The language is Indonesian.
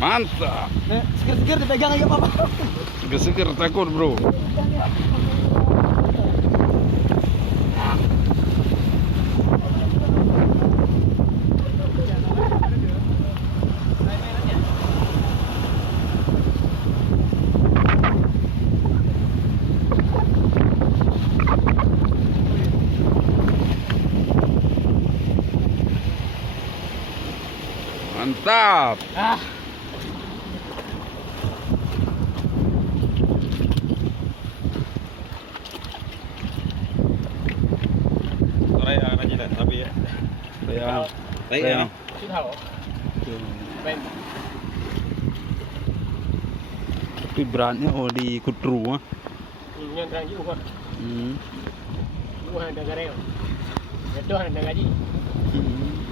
Mantap. Seger-seger dipegang aja apa-apa. Seger-seger takut, bro. Mantap. Raya aja dan tapi ya. Sayang. Sayang. Tapi beratnya di kutru ah. Yang gaji bukan. Hmm. Bukan ada gareo. Itu ada gaji. Hmm.